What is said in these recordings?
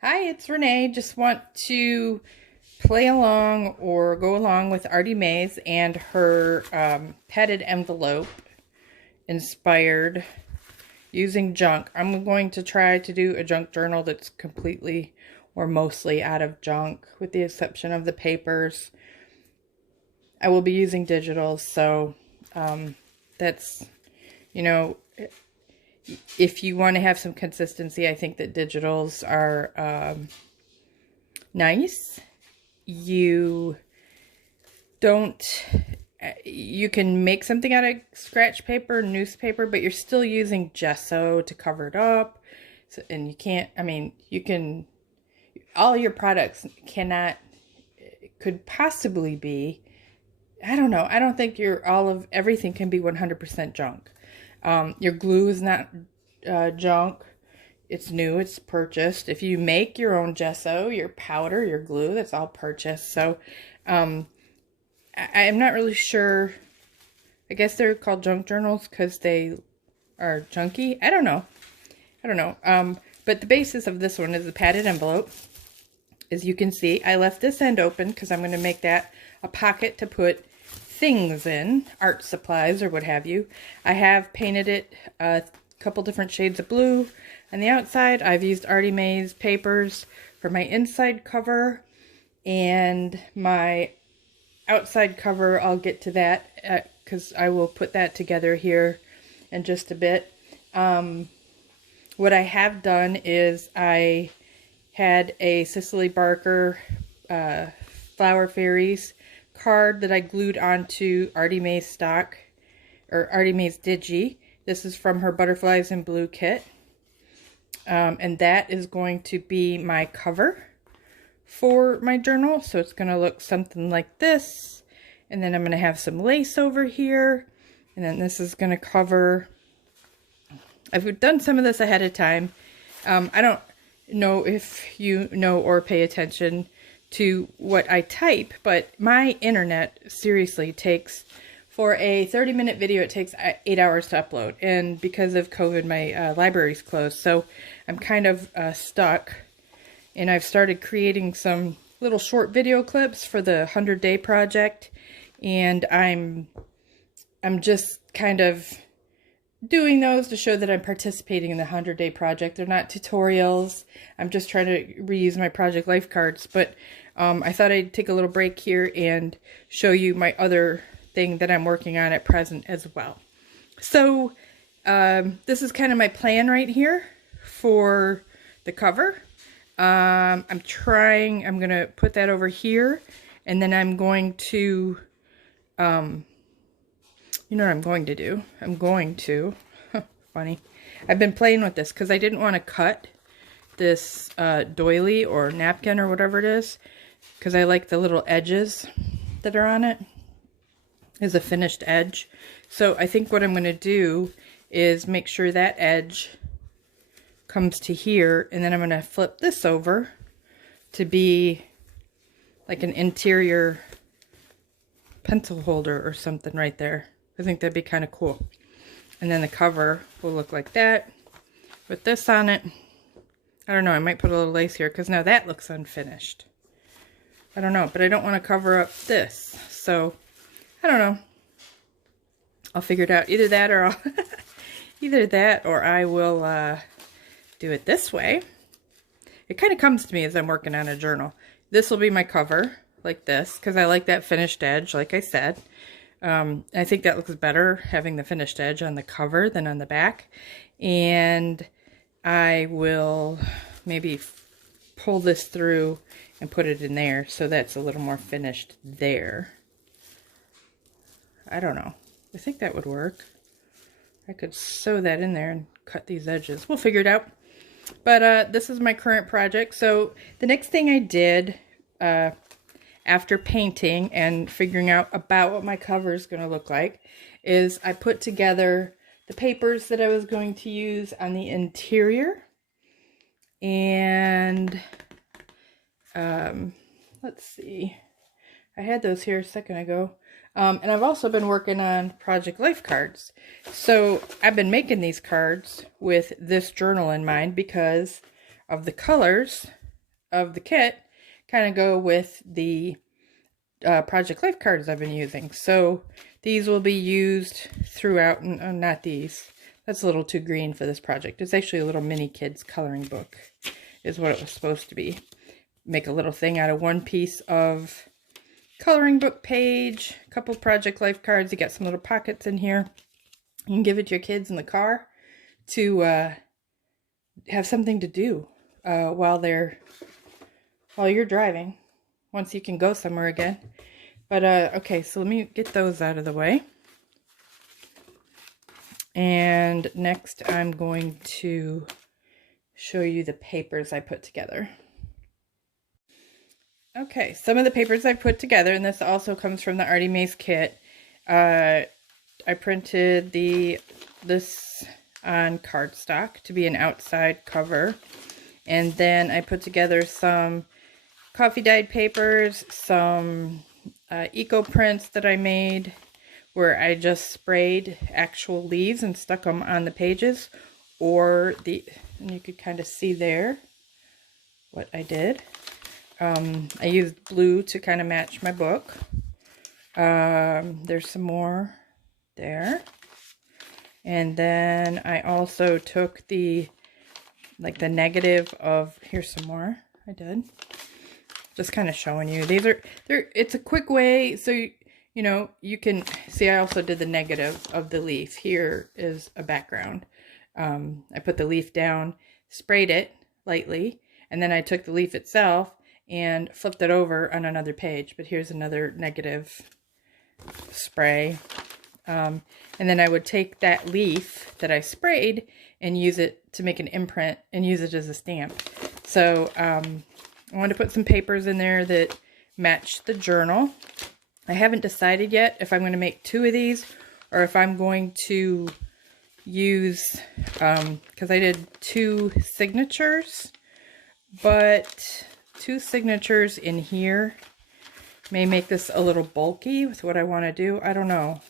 Hi, it's Renee. Just want to play along or go along with Artymaze and her padded envelope inspired using junk. I'm going to try to do a junk journal that's completely or mostly out of junk with the exception of the papers. I will be using digitals, so that's, you know, if you want to have some consistency, I think that digitals are nice. You don't, you can make something out of scratch paper, newspaper, but you're still using gesso to cover it up. So, and you can't, I mean, you can, all your products could possibly be, I don't know, I don't think everything can be 100% junk. Your glue is not junk. It's new, it's purchased. If you make your own gesso, your powder, your glue, that's all purchased. So I'm not really sure. I guess they're called junk journals because they are junky. I don't know. But the basis of this one is a padded envelope. As you can see, I left this end open because I'm going to make that a pocket to put things in, art supplies or what have you. I have painted it a couple different shades of blue. On the outside, I've used Artymaze papers for my inside cover, and my outside cover, I'll get to that because I will put that together here in just a bit. What I have done is I had a Cicely Barker Flower Fairies card that I glued onto Artymaze stock, or Artymaze Digi. This is from her Butterflies in Blue kit. And that is going to be my cover for my journal. So it's going to look something like this. And then I'm going to have some lace over here. And then this is going to cover... I've done some of this ahead of time. I don't know if you know or pay attention to what I type, but my internet seriously takes... For a 30-minute video, it takes 8 hours to upload. And because of COVID, my library's closed. So I'm kind of stuck. And I've started creating some little short video clips for the 100-day project. And I'm just kind of doing those to show that I'm participating in the 100-day project. They're not tutorials. I'm just trying to reuse my project life cards. But I thought I'd take a little break here and show you my other thing that I'm working on at present as well. So this is kind of my plan right here for the cover. I'm going to put that over here, and then I'm going to, you know what I'm going to do? Funny. I've been playing with this because I didn't want to cut this doily or napkin or whatever it is, because I like the little edges that are on it. Is a finished edge. So I think what I'm going to do is make sure that edge comes to here, and then I'm going to flip this over to be like an interior pencil holder or something right there. I think that'd be kind of cool. And then the cover will look like that with this on it. I don't know, I might put a little lace here because now that looks unfinished. I don't know, but I don't want to cover up this. So I don't know. I'll figure it out. Either that or either that or I will do it this way. It kind of comes to me as I'm working on a journal. This will be my cover, like this, because I like that finished edge, like I said. I think that looks better having the finished edge on the cover than on the back. And I will maybe pull this through and put it in there so that's a little more finished there. I don't know. I think that would work. I could sew that in there and cut these edges. We'll figure it out. But this is my current project. So the next thing I did after painting and figuring out about what my cover is going to look like is I put together the papers that I was going to use on the interior. And let's see. I had those here a second ago. And I've also been working on project life cards. So I've been making these cards with this journal in mind because of the colors of the kit kind of go with the Project Life cards I've been using. So these will be used throughout, not these. That's a little too green for this project. It's actually a little mini kids coloring book is what it was supposed to be. Make a little thing out of one piece of coloring book page, a couple Project Life cards. You got some little pockets in here. You can give it to your kids in the car to have something to do while you're driving, once you can go somewhere again. But okay, so let me get those out of the way. And next I'm going to show you the papers I put together. Okay, some of the papers I put together, and this also comes from the Artymaze kit. I printed this on cardstock to be an outside cover. And then I put together some coffee dyed papers, some eco prints that I made where I just sprayed actual leaves and stuck them on the pages, and you could kind of see there what I did. I used blue to kind of match my book. There's some more there. And then I also took the negative of, here's some more I did. Just kind of showing you. It's a quick way, so you know, you can see I also did the negative of the leaf. Here is a background. I put the leaf down, sprayed it lightly, and then I took the leaf itself and flipped it over on another page. But here's another negative spray. And then I would take that leaf that I sprayed and use it to make an imprint and use it as a stamp. So I wanted to put some papers in there that match the journal. I haven't decided yet if I'm going to make 2 of these or if I'm going to use, because I did 2 signatures, but 2 signatures in here may make this a little bulky with what I want to do. I don't know.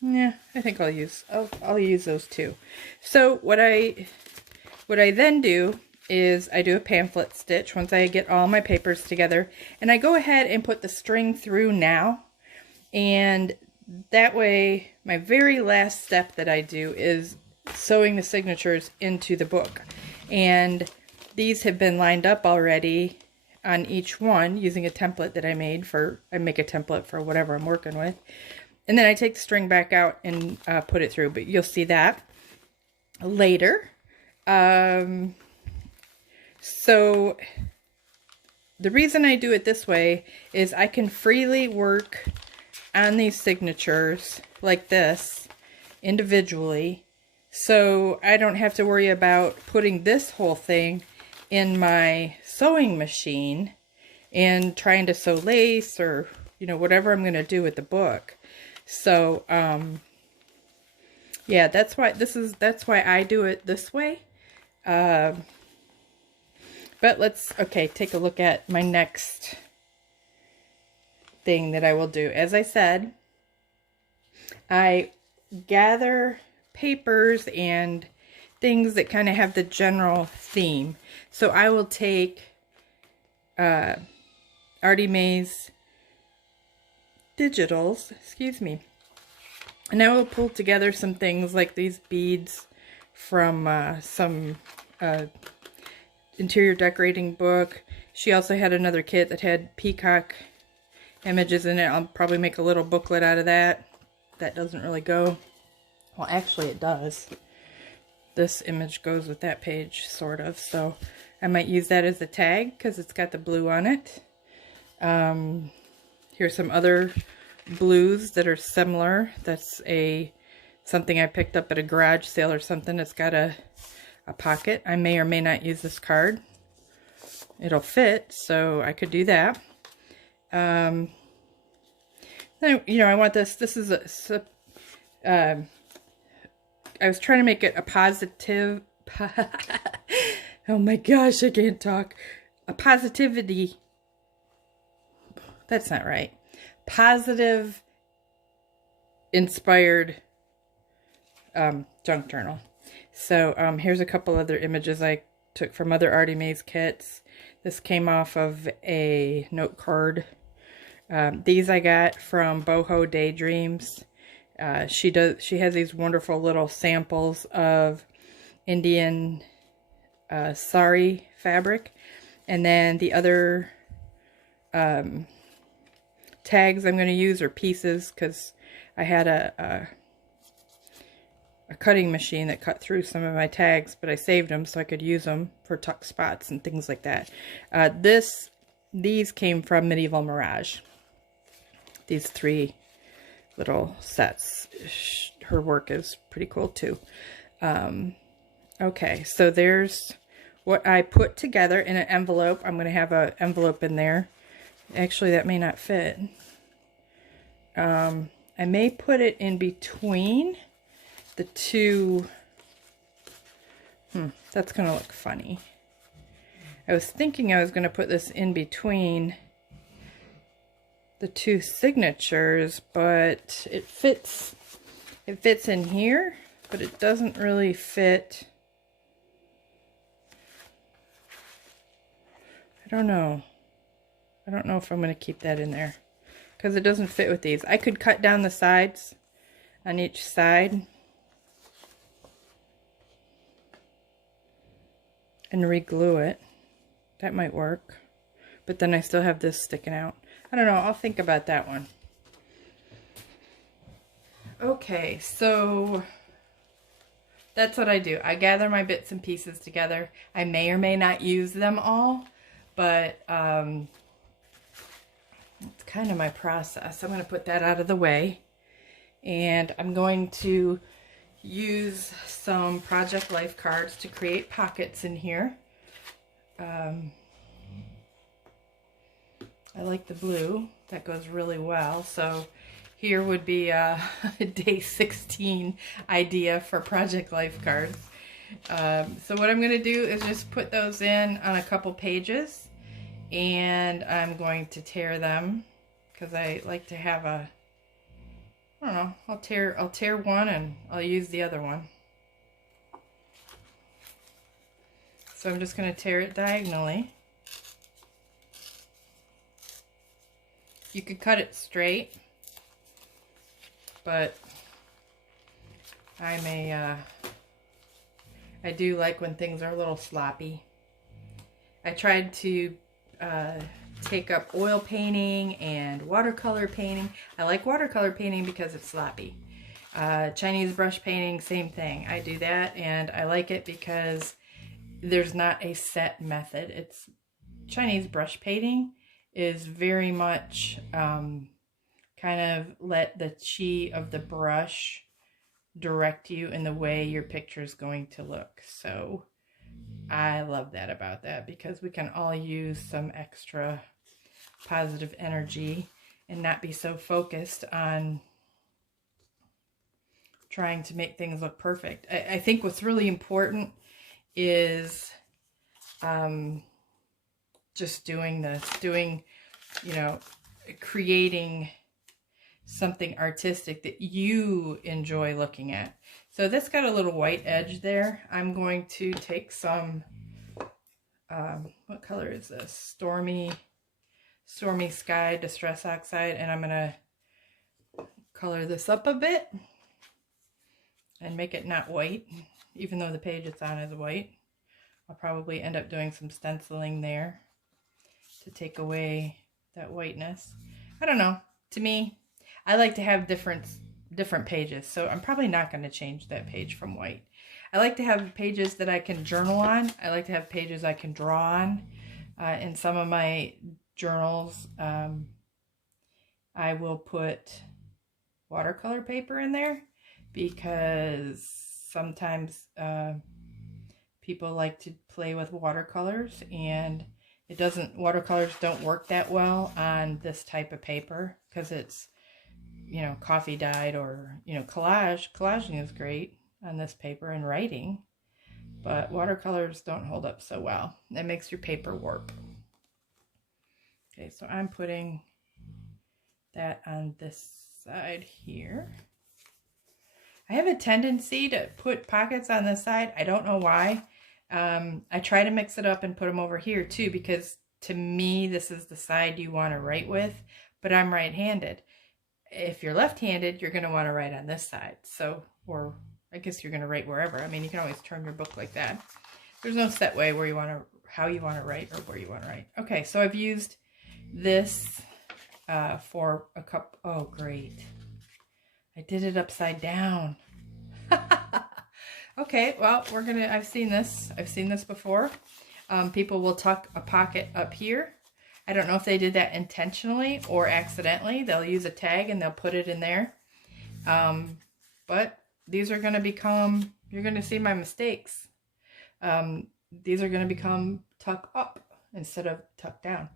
Yeah, I think I'll use those 2. So what I then do is I do a pamphlet stitch once I get all my papers together, and I go ahead and put the string through now, and that way my very last step that I do is sewing the signatures into the book. And these have been lined up already on each one using a template that I made I make a template for whatever I'm working with. And then I take the string back out and put it through, but you'll see that later. So the reason I do it this way is I can freely work on these signatures like this individually. So I don't have to worry about putting this whole thing in my sewing machine and trying to sew lace or, you know, whatever I'm going to do with the book. So, yeah, that's why I do it this way. But let's, take a look at my next thing that I will do. As I said, I gather papers and things that kind of have the general theme. So I will take Artymaze digitals, and I will pull together some things like these beads from some interior decorating book. She also had another kit that had peacock images in it. I'll probably make a little booklet out of that. That doesn't really go. Well, actually it does. This image goes with that page, sort of. So I might use that as a tag because it's got the blue on it. Here's some other blues that are similar. That's something I picked up at a garage sale or something. It's got a pocket. I may or may not use this card. It'll fit, so I could do that. Then, you know, I want this. This is I was trying to make it a positive. Oh my gosh, I can't talk. A positivity. That's not right. Positive inspired junk journal. So here's a couple other images I took from other Artymaze kits. This came off of a note card. These I got from Boho Daydreams. She has these wonderful little samples of Indian sari fabric. And then the other tags I'm going to use are pieces, because I had a cutting machine that cut through some of my tags, but I saved them so I could use them for tuck spots and things like that. These came from Medieval Mirage. These 3 little sets. Her work is pretty cool too. Okay, so there's what I put together in an envelope. I'm going to have an envelope in there. Actually, that may not fit. I may put it in between the 2. That's going to look funny. I was thinking I was going to put this in between the 2 signatures, but it fits in here, but it doesn't really fit. I don't know if I'm going to keep that in there, because it doesn't fit with these. I could cut down the sides on each side and re-glue it. That might work, but then I still have this sticking out. I don't know, I'll think about that one. Okay, so that's what I do. I gather my bits and pieces together. I may or may not use them all, but it's kind of my process. I'm going to put that out of the way, and I'm going to use some Project Life cards to create pockets in here. I like the blue. That goes really well. So here would be a day 16 idea for Project Life cards. So what I'm going to do is just put those in on a couple pages, and I'm going to tear them, because I like to have a, I don't know, I'll tear one and I'll use the other one. So I'm just going to tear it diagonally. You could cut it straight, but I do like when things are a little sloppy. I tried to take up oil painting and watercolor painting. I like watercolor painting because it's sloppy. Chinese brush painting, same thing. I do that, and I like it because there's not a set method. Chinese brush painting is very much kind of let the chi of the brush direct you in the way your picture is going to look. So I love that about that, because we can all use some extra positive energy and not be so focused on trying to make things look perfect. I think what's really important is just creating something artistic that you enjoy looking at. So this got a little white edge there. I'm going to take some, what color is this? Stormy Sky Distress Oxide, and I'm going to color this up a bit and make it not white, even though the page it's on is white. I'll probably end up doing some stenciling there to take away that whiteness. I don't know. To me, I like to have different pages, so I'm probably not going to change that page from white. I like to have pages that I can journal on. I like to have pages I can draw on. In some of my journals, I will put watercolor paper in there, because sometimes people like to play with watercolors, and watercolors don't work that well on this type of paper, because it's, coffee dyed, or, collaging is great on this paper and writing, but watercolors don't hold up so well. It makes your paper warp. Okay, so I'm putting that on this side here. I have a tendency to put pockets on this side. I don't know why. I try to mix it up and put them over here too, because to me, this is the side you want to write with, but I'm right-handed. If you're left-handed, you're going to want to write on this side. So, or I guess you're going to write wherever. I mean, you can always turn your book like that. There's no set way where you want to, how you want to write or where you want to write. Okay, so I've used this for a cup. Oh, great. I did it upside down. Okay, well, I've seen this. I've seen this before. People will tuck a pocket up here. I don't know if they did that intentionally or accidentally. They'll use a tag and they'll put it in there. But these are going to become, you're going to see my mistakes. These are going to become tuck up instead of tuck down.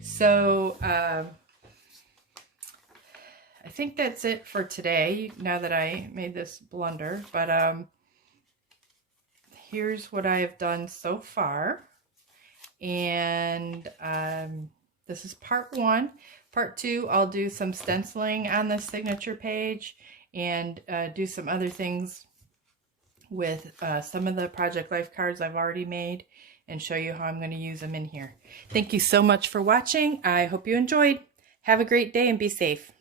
So, I think that's it for today, now that I made this blunder. But here's what I have done so far. And this is part 1. Part 2, I'll do some stenciling on the signature page and do some other things with some of the Project Life cards I've already made and show you how I'm going to use them in here. Thank you so much for watching. I hope you enjoyed. Have a great day and be safe.